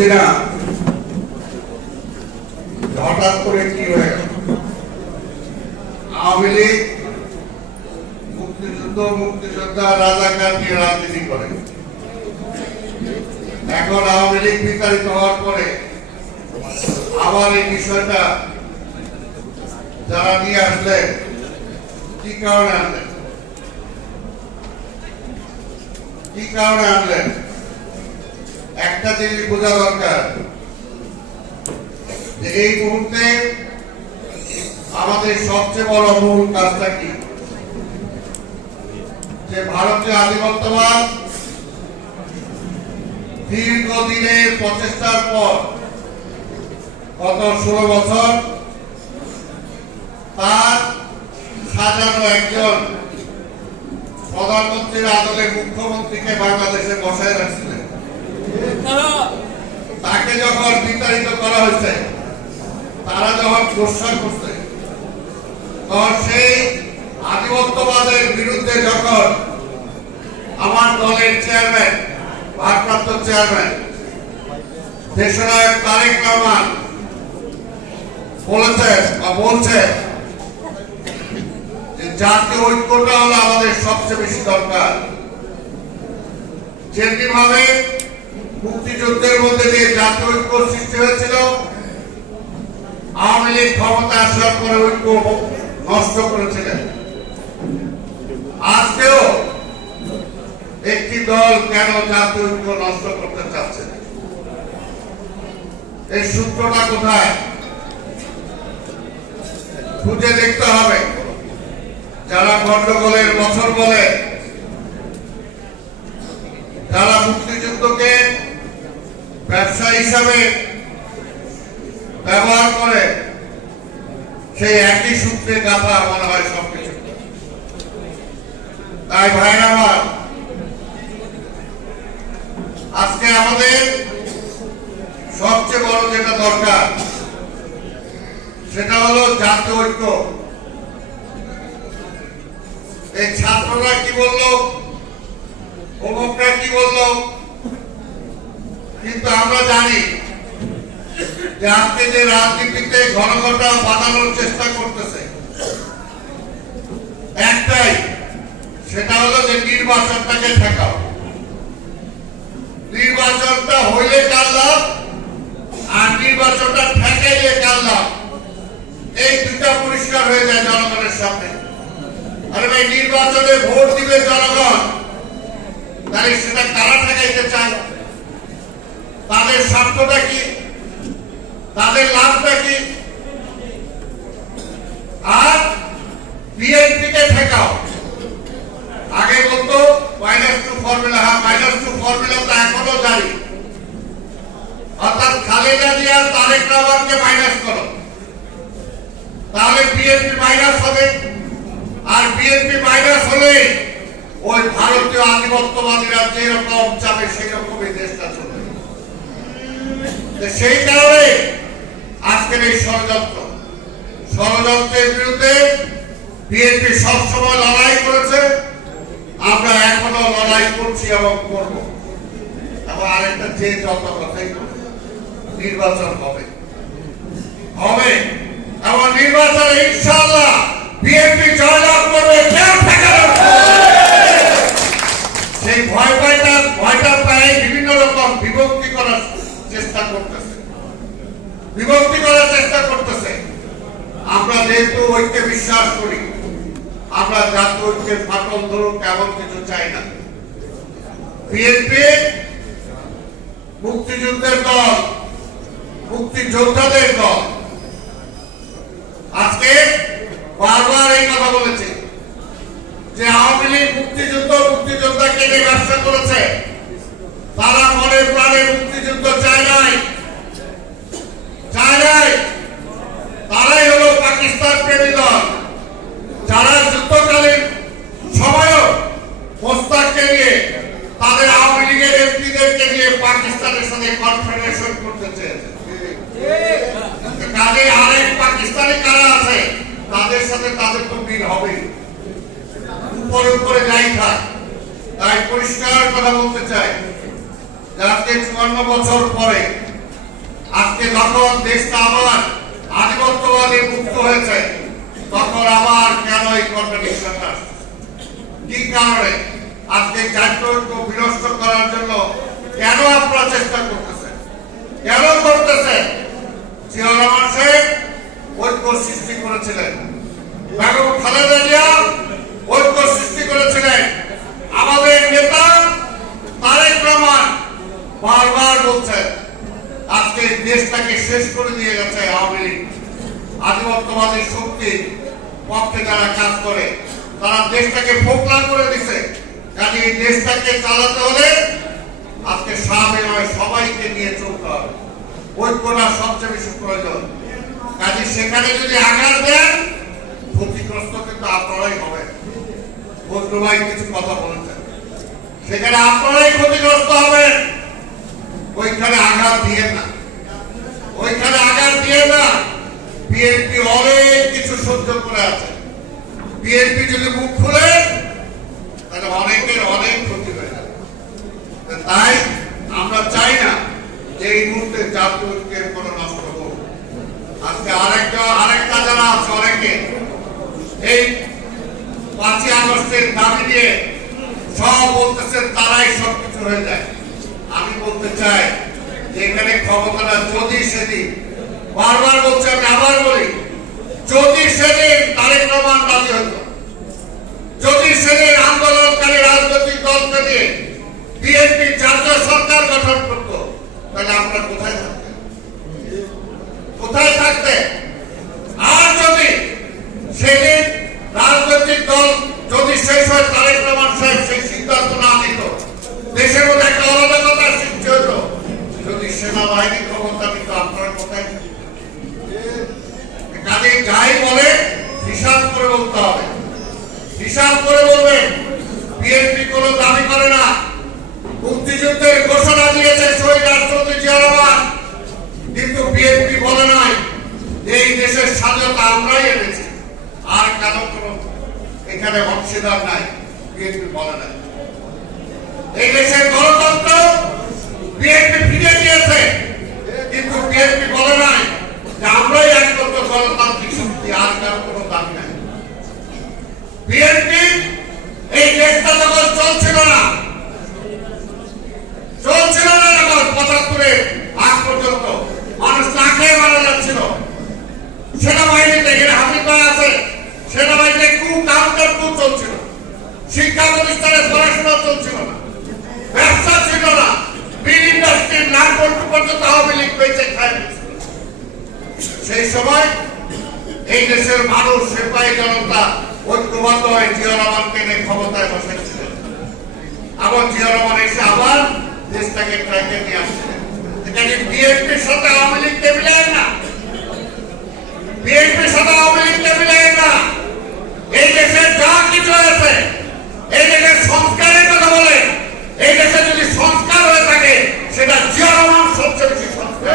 বুঝি হঠাৎ করে কি হয়ে আওয়ামী লীগ, মুক্তিযুদ্ধ, মুক্তিযোদ্ধা, রাজাকার রাজনীতি করে। এখন আওয়ামী লীগ বিতাড়িত হওয়ার পরে আবার এই বিষয়টা যারা নিয়ে আসলেন, কি কারণে আনলেন? কি কারণে আনলেন? একটা জিনিস বোঝা দরকার, যে এই মুহূর্তে আমাদের সবচেয়ে বড় মূল কাজটা কি? যে ভারতীয় আধিপত্যবাদ দীর্ঘদিনের প্রচেষ্টার পর গত ষোলো বছর তার সাজানো একজন প্রধানমন্ত্রীর আদলে মুখ্যমন্ত্রীকে বাংলাদেশে বসায় রাখছিলেন তাকে যখন বিতাড়িত করা হয়েছে, তারা যখন ঘোষণা করছে, তখন সেই আধিপত্যবাদের বিরুদ্ধে যখন আমার দলের চেয়ারম্যান, ভারপ্রাপ্ত চেয়ারম্যান, দেশনায়ক তারেক রহমান বলেছে বা বলছে যে জাতীয় ঐক্যটা হলো আমাদের সবচেয়ে বেশি দরকার। যেমনি ভাবে মুক্তিযুদ্ধের মধ্যে দিয়ে জাতীয় ঐক্য সৃষ্টি হয়েছিল। আওয়ামী লীগ ক্ষমতা আসার পরে ঐক্য নষ্ট করেছিলেন। আজকেও একটি দল কেন জাতীয় ঐক্য নষ্ট করতে চাচ্ছে এই সূত্রটা কোথায়? খুঁজে দেখতে হবে। যারা গন্ডগোলের বছর বলে যারা মুক্তিযুদ্ধকে ব্যবসা হিসাবে ব্যবহার করে সেই একই সূত্রে গাথা মনে হয় সবকিছু। তাই ভাইরা আমার, আজকে আমাদের সবচেয়ে বড় যেটা দরকার, সেটা হলো জাতীয় ঐক্য। এই ছাত্ররা কি বলল? অমুকরা কি বলল? কিন্তু আমরা জানি যে আজকে যে রাজনীতিতে ঘন ঘটা বানানোর চেষ্টা করতেছে, একটাই, সেটা হলো যে নির্বাচনটাকে ঠেকাও। নির্বাচনটা হইলে কার লাভ? আর নির্বাচনটা ঠেকাইলে কার লাভ? এই দুটা পরিষ্কার হয়ে যায় জনগণের সামনে। আরে ভাই, নির্বাচনে ভোট দিবে জনগণ, তাহলে সেটা কারা ঠেকাইতে চায়? তাদের স্বার্থটা কি তাদের লাভটা কি আর বিএনপি কে ঠেকাও। আগে বলতো মাইনাস টু ফর্মুলা হ্যাঁ মাইনাস টু ফর্মুলা তো এখনও জারি। অর্থাৎ খালেদা জিয়ার তারেক রহমানকে মাইনাস করো। তাহলে বিএনপি মাইনাস হবে। আর বিএনপি মাইনাস হলে ওই ভারতীয় আধিপত্যবাদীরা যেরকম চাবে সেই রকমই দেশটা চলবে। সেই কারণে আজকের এই ষড়যন্ত্র। ষড়যন্ত্রের বিরুদ্ধে বিএনপি সবসময় লড়াই করেছে। আমরা এখনও লড়াই করছি এবং করব। এবং আরেকটা যে যত কথাই নির্বাচন হবে। হবে। এবং নির্বাচনে ইনশাআল্লাহ বিএনপি জয়লাভ করবে, কেউ সেই ভয় পাইটা ভয়টা প্রায় বিভিন্ন রকম বিভক্তি চেষ্টা করতেছে। বিভক্তি করার চেষ্টা করতেছে। আমরা যেহেতু ঐক্যে বিশ্বাস করি, আমরা জাতীয় ঐক্যের ফাটল ধরুক এমন কিছু চাই না। বিএনপি, মুক্তিযুদ্ধের দল, মুক্তিযোদ্ধাদের দল। আজকে বারবার এই কথা বলেছে যে আওয়ামী লীগ মুক্তিযুদ্ধ মুক্তিযোদ্ধাকে নিয়ে ব্যবসা করেছে। তারা মনে প্রাণে মুক্তিযুদ্ধ চায় নাই। চায় নাই। তারাই হলো পাকিস্তান প্রেমী দল। যারা যুদ্ধকালীন সময়ও মোস্তাককে নিয়ে, তাদের আওয়ামী লীগের এমপিদেরকে নিয়ে পাকিস্তানের সাথে কনফেডারেশন করতে চেয়েছে। কাজে আরেক পাকিস্তানি কারা আছে, তাদের সাথে তাদের তো মিল হবে উপরে উপরে যাই থাক তাই পরিষ্কার কথা বলতে চাই। আজকে চুয়ান্ন বছর পরে, আজকে যখন দেশটা আবার আধিপত্যবাদী মুক্ত হয়েছে, তখন আবার কেন এই কন্ট্রাডিকশনটা কি কারণে? আজকে জাতীয়কে বিনষ্ট করার জন্য কেন আপনারা চেষ্টা করতেছেন? কেন করতেছেন? জিয়া সাহেব ঐক্য সৃষ্টি করেছিলেন। বেগম খালেদা জিয়া ঐক্য সৃষ্টি করেছিলেন আমাদের নেতা তারেক রহমান বারবার বলছেন আজকে দেশটাকে শেষ করে দিয়ে গেছে আওয়ামী লীগ। আধিপত্যবাদী শক্তি পক্ষে যারা কাজ করে, তারা দেশটাকে ফোকলা করে দিছে। কাজে এই দেশটাকে চালাতে হলে আজকে সামনে নয় সবাইকে নিয়ে চলতে হবে। ঐক্যটা সবচেয়ে বেশি প্রয়োজন। কাজে সেখানে যদি আঘাত দেন, ক্ষতিগ্রস্ত কিন্তু আপনারাই হবেন। বন্ধু কিছু কথা বলেছেন। সেখানে আপনারাই ক্ষতিগ্রস্ত হবেন, ওইখানে আঘাত দিয়ে না। ওইখানে আঘাত দিয়ে না। বিএনপি অনেক কিছু সহ্য করে আছে। বিএনপি যদি মুখ খুলে, তাহলে অনেকের অনেক ক্ষতি হয়ে যাবে। তাই আমরা চাই না যে এই মুহূর্তে জাতীয় ঐক্যের কোনো নষ্ট হোক। আজকে আরেকটা আরেকটা যারা আছে অনেকে, এই পাঁচই আগস্টের দাবি নিয়ে সব বলতেছেন, তারাই সব কিছু হয়ে যায়। আমি বলতে চাই যে এখানে ক্ষমতাটা যদি সেদিন বারবার বলছে, আমি আবার বলি, যদি সেদিন তারেক রহমান রাজি হতো, যদি সেদিন আন্দোলনকারী রাজনৈতিক দল থেকে বিএনপি জাতীয় সরকার গঠন করতো, তাহলে আমরা কোথায় থাকতেন কোথায় থাকতে আর যদি সেদিন রাজনৈতিক দল যদি শেষ হয় তারেক রহমান সাহেব সেই সিদ্ধান্ত না নিত দেশের মধ্যে একটা অরাজকতার সৃষ্টি হতো যদি সেনাবাহিনী ক্ষমতা নিত আপনারা কোথায় থাকতেন? কাজে যাই বলে হিসাব করে বলতে হবে। হিসাব করে বলবেন বিএনপি কোনো দাবি করে না। মুক্তিযুদ্ধের ঘোষণা দিয়েছে শহীদ রাষ্ট্রপতি জিয়া কিন্তু বিএনপি বলে নাই, এই দেশের স্বাধীনতা আমরাই এনেছি। আর কেন কোনো এখানে অংশীদার নাই বিএনপি বলে নাই। এই দেশের গণতন্ত্র বিএনপি ফিরে দিয়েছে কিন্তু বিএনপি বলে নাই যে আমরাই একমাত্র গণতান্ত্রিক শক্তি আর কারও কোনো দাবি নাই বিএনপি এই দেশটা যখন চলছিল না চলছিল না যখন পঁচাত্তরে আগ পর্যন্ত মানুষ না খেয়ে মারা যাচ্ছিল সেনাবাহিনীতে এখানে হাফিজ ভাই আছে। সেনাবাহিনীতে কু কাউন্টার কু চলছিল। শিক্ষা প্রতিষ্ঠানে পড়াশোনা চলছিল না। ব্যবসা ছিল না। বিল ইন্ডাস্ট্রির নাম পর্যন্ত আওয়ামী লীগ পেয়েছে সেই সময় এই দেশের মানুষ সেপাই জনতা ঐক্যবদ্ধ হয়ে জিয়া রহমানকে নিয়ে ক্ষমতায় বসেছিলেন আবার জিয়া রহমান এসে আবার দেশটাকে ট্র্যাকে নিয়ে আসছিলেন এখানে বিএনপির সাথে আওয়ামী লীগকে মিলায় না বিএনপির সাথে আওয়ামী লীগকে মিলায় না এই দেশে যা কিছু আছে এই দেশের সংস্কারের কথা বলে এই দেশে যদি সংস্কার হয়ে থাকে সেটা জিয়া রহমান সবচেয়ে বেশি সংস্কার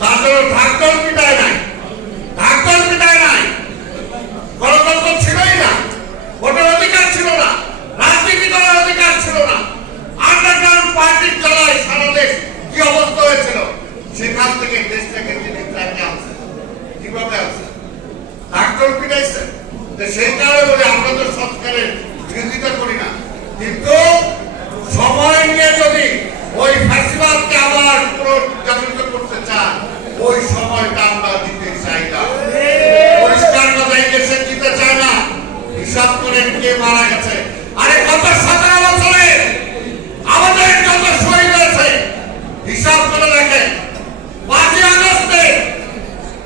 তাদের ঢাকল পিটায় নাই ঢাকল পিটায় নাই গণতন্ত্র ছিলই না ভোটের অধিকার ছিল না রাজনীতি করার অধিকার ছিল না আন্ডারগ্রাউন্ড পার্টির জ্বালায় সারা দেশ কি অবস্থা হয়েছিল দেশটাকে তিনি ট্র্যাকে আনছেন কীভাবে আনছেন ঢাকল পিটাইছেন তো সেই কারণে বলে আমরা তো সংস্কারের বিরোধিতা করি না। কিন্তু সময় নিয়ে যদি ওই ফ্যাসিবাদকে আবার পুনর্জাগৃত করতে চান, ওই সময়টা আমরা দিতে চাই না। পরিষ্কার কথা দেশে দিতে চায় না। হিসাব করেন কে মারা গেছে আরে কত সতেরো বছরে আমাদের যত শহীদ হয়েছে হিসাব করে দেখেন পাঁচই আগস্টে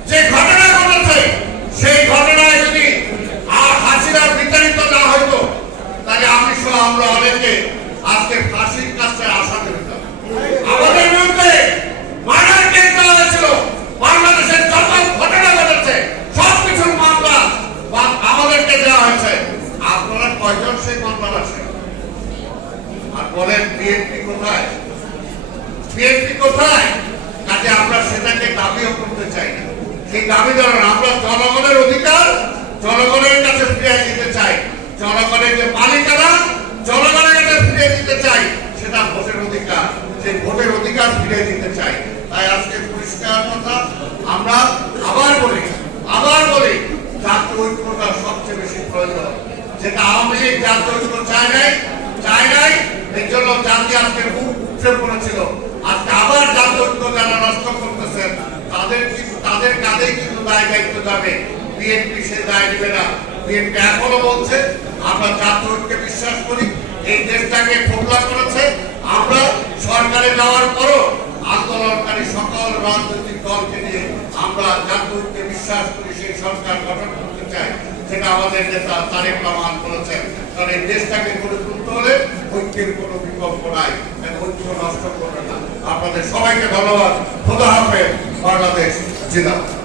যে ঘটনা ঘটেছে সেই ঘটনায় যদি আর হাসিনা বিতাড়িত না হইতো তাহলে আমি সহ আমরা অনেকে আজকে ফাঁসির কাছে আসামি হতাম আমাদের বিরুদ্ধে মার্ডার কেস দেওয়া হয়েছিল বাংলাদেশের যত ঘটনা ঘটেছে সব কিছুর মামলা বা- আমাদেরকে দেওয়া হয়েছে আপনারা কয়জন সেই মামলা আছে আর বলেন বিএনপি কোথায় বিএনপি কোথায় কাজে আমরা সেটাকে দাবিও করতে চাই। না সেই দাবি ধরেন আমরা জনগণের অধিকার, জনগণের কাছে ফিরিয়ে দিতে চাই। জনগণের যে মালিকানা, জনগণের কাছে ফিরিয়ে দিতে চাই, সেটা ভোটের অধিকার। সেই ভোটের অধিকার ফিরে মিটিয়ে দিতে চাই। তাই আজকে পরিষ্কার কথা, আমরা আবার বলি আবার বলি, জাতীয় ঐক্যটা সবচেয়ে বেশি প্রয়োজন। যেটা আওয়ামী লীগ জাতীয় ঐক্য চায় নাই চায় নাই, এর জন্য জাতি আজকে খুব উঠে পড়েছিল। আজকে আবার জাতীয় ঐক্য যারা নষ্ট করতেছেন তাদের কিন্তু তাদের কাঁধেই কিন্তু দায় দায়িত্ব যাবে। বিএনপি সে দায় নেবে না। বিএনপি এখনও বলছে, আমরা জাতীয় বিশ্বাস করি, এই দেশটাকে খোলা করেছে। আমরা সরকারে যাওয়ার পরও আন্দোলনকারী সকল রাজনৈতিক দলকে নিয়ে আমরা জাতীয় ঐক্যে বিশ্বাস করি, সেই সরকার গঠন করতে চাই, যেটা আমাদের নেতা তারেক রহমান বলেছেন। কারণ এই দেশটাকে গড়ে তুলতে হলে ঐক্যের কোনো বিকল্প নাই ঐক্য নষ্ট করবে না। আপনাদের সবাইকে ধন্যবাদ। খোদা হাফেজ, বাংলাদেশ। 真的